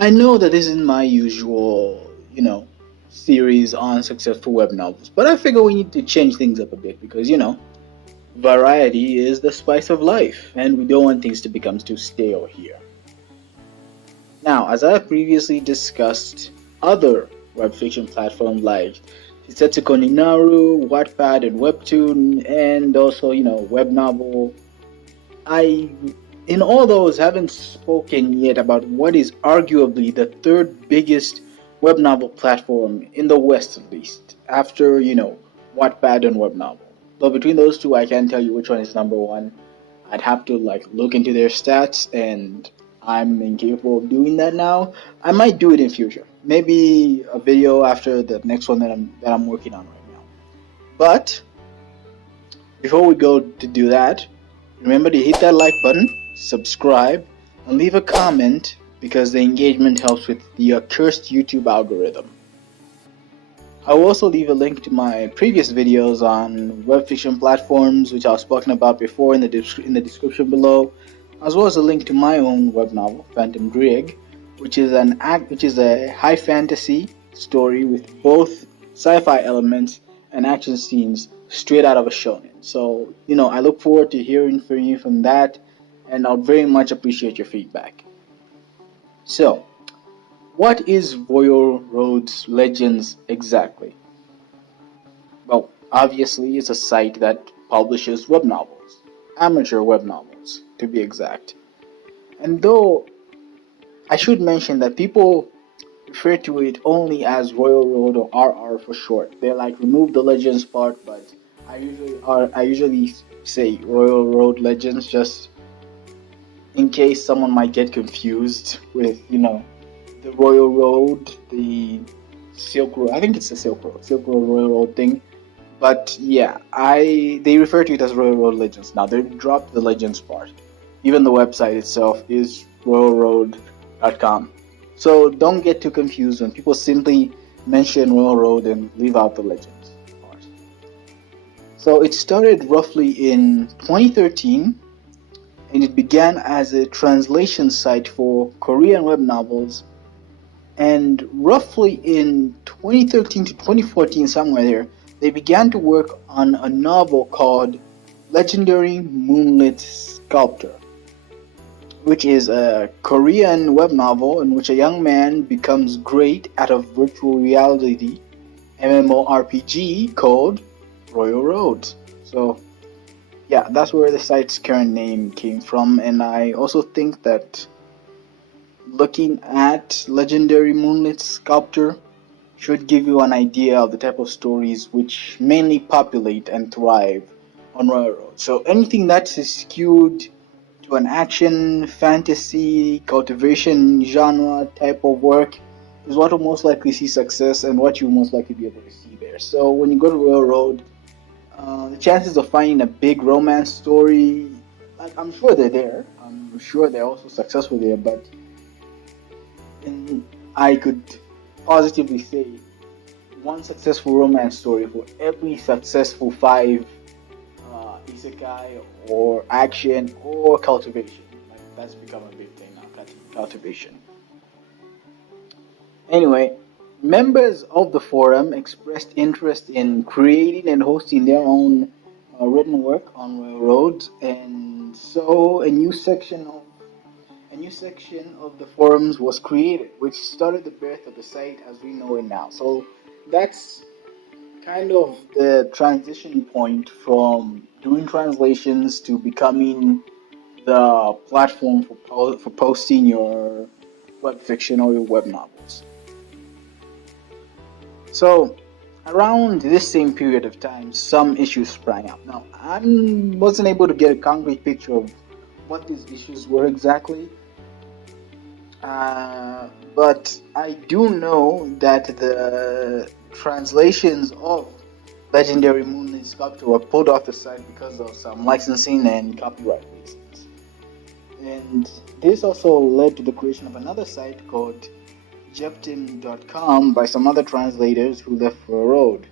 I know that this isn't my usual, series on successful web novels, but I figure we need to change things up a bit because, variety is the spice of life, and we don't want things to become too stale here. Now, as I have previously discussed other web fiction platforms like Setsuko Ninaru, Wattpad, and Webtoon, and also, Webnovel, I, in all those, haven't spoken yet about what is arguably the third biggest web novel platform in the West, at least, after, Wattpad and Webnovel. Though between those two, I can't tell you which one is number one. I'd have to look into their stats, and I'm incapable of doing that now. I might do it in future. Maybe a video after the next one that I'm working on right now. But before we go to do that, remember to hit that like button, subscribe, and leave a comment because the engagement helps with the accursed YouTube algorithm. I will also leave a link to my previous videos on web fiction platforms, which I've spoken about before in the description below, as well as a link to my own web novel, Phantom Grieg, which is a high fantasy story with both sci-fi elements and action scenes straight out of a shonen. So, I look forward to hearing from you from that, and I'll very much appreciate your feedback. So, what is Royal Road's Legends exactly? Well, obviously, it's a site that publishes web novels, amateur web novels, to be exact. And though I should mention that people refer to it only as Royal Road or RR for short. They remove the Legends part, but I usually say Royal Road Legends just in case someone might get confused with the Royal Road, the Silk Road. I think it's the Silk Road Royal Road thing. But yeah, I they refer to it as Royal Road Legends. Now they dropped the Legends part. Even the website itself is royalroad.com. So don't get too confused when people simply mention Royal Road and leave out the Legends part. So it started roughly in 2013, and it began as a translation site for Korean web novels. And roughly in 2013 to 2014, somewhere there, they began to work on a novel called Legendary Moonlit Sculptor, which is a Korean web novel in which a young man becomes great at a virtual reality MMORPG called Royal Road. So, yeah, that's where the site's current name came from, and I also think that looking at Legendary Moonlit Sculptor should give you an idea of the type of stories which mainly populate and thrive on Railroad. So anything that's skewed to an action, fantasy, cultivation genre type of work is what will most likely see success and what you'll most likely be able to see there. So when you go to Railroad, the chances of finding a big romance story, I'm sure they're there. I'm sure they're also successful there, but I could positively say one successful romance story for every successful five isekai or action or cultivation. That's become a big thing now, cultivation. Anyway, members of the forum expressed interest in creating and hosting their own written work on railroads, and so a new section of the forums was created, which started the birth of the site as we know it now. So that's kind of the transition point from doing translations to becoming the platform for posting your web fiction or your web novels. So around this same period of time, some issues sprang up. Now, I wasn't able to get a concrete picture of what these issues were exactly, but I do know that the translations of Legendary Moonlit Sculptor were pulled off the site because of some licensing and copyright reasons. And this also led to the creation of another site called Jeptin.com by some other translators who left for a road.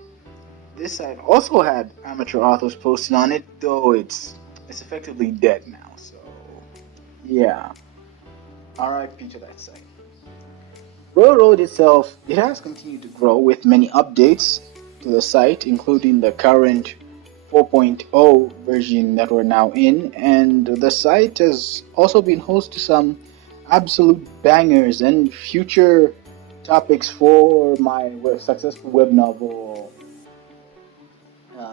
This site also had amateur authors posting on it, though it's effectively dead now. So yeah, RIP to that site. Railroad itself, it has continued to grow with many updates to the site, including the current 4.0 version that we're now in, and the site has also been host to some absolute bangers and future topics for my successful web novel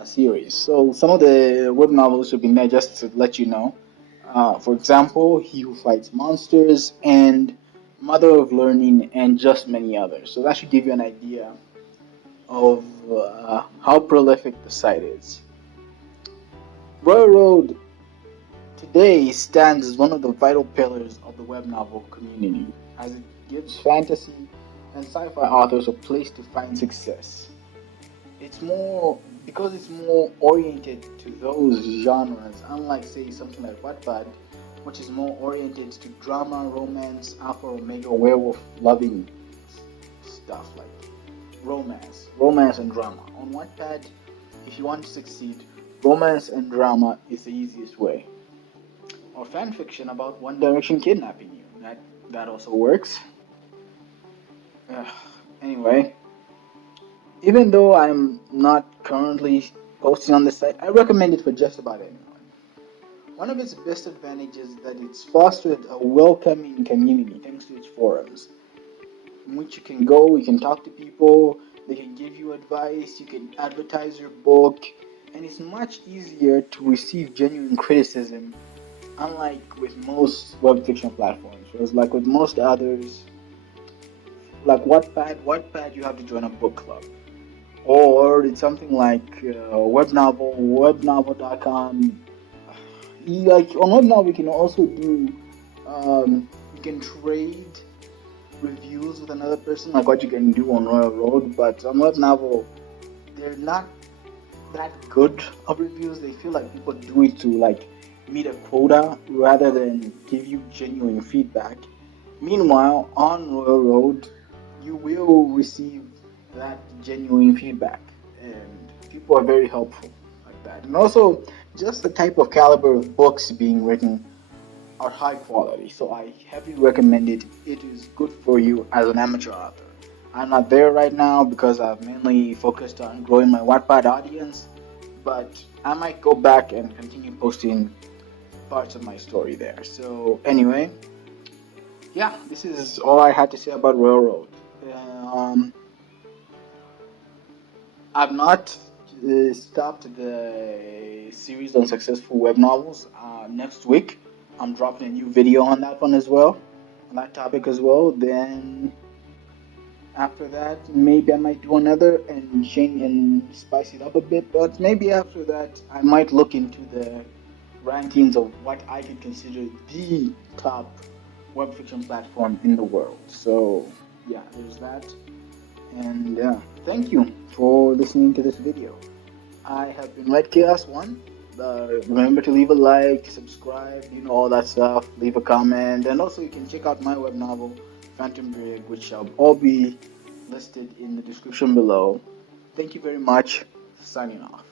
series. So some of the web novels have been there just to let you know. For example, He Who Fights Monsters and Mother of Learning and just many others. So that should give you an idea of how prolific the site is. Royal Road today stands as one of the vital pillars of the web novel community, as it gives fantasy and sci-fi authors a place to find success. It's more because it's more oriented to those genres, unlike say something like Wattpad, which is more oriented to drama, romance, alpha, omega, werewolf loving stuff like romance and drama. On Wattpad, if you want to succeed, romance and drama is the easiest way. Or fan fiction about One Direction kidnapping you. That also works. Ugh. Anyway, even though I'm not currently posting on the site, I recommend it for just about anyone. One of its best advantages is that it's fostered a welcoming community thanks to its forums, in which you can go, you can talk to people, they can give you advice, you can advertise your book, and it's much easier to receive genuine criticism, unlike with most web fiction platforms. Whereas, like with most others, like Wattpad, you have to join a book club. Or it's something like Webnovel, webnovel.com. Like on Webnovel, you can also do, you can trade reviews with another person, like what you can do on Royal Road. But on Webnovel, they're not that good of reviews. They feel like people do it to like meet a quota rather than give you genuine feedback. Meanwhile, on Royal Road, you will receive that genuine feedback, and people are very helpful like that. And also, just the type of caliber of books being written are high quality, so I heavily recommend it. It is good for you as an amateur author. I'm not there right now because I've mainly focused on growing my Wattpad audience, but I might go back and continue posting parts of my story there. So anyway, yeah, this is all I had to say about Railroad. Um, I've not stopped the series on successful web novels. Next week, I'm dropping a new video on that one as well, on that topic as well. Then after that, maybe I might do another and change and spice it up a bit. But maybe after that, I might look into the rankings of what I could consider the top web fiction platform in the world. So yeah, there's that. And thank you for listening to this video. I have been Red Chaos One. Remember to leave a like, subscribe, all that stuff. Leave a comment, and also you can check out my web novel, Phantom Brig, which shall all be listed in the description below. Thank you very much. Signing off.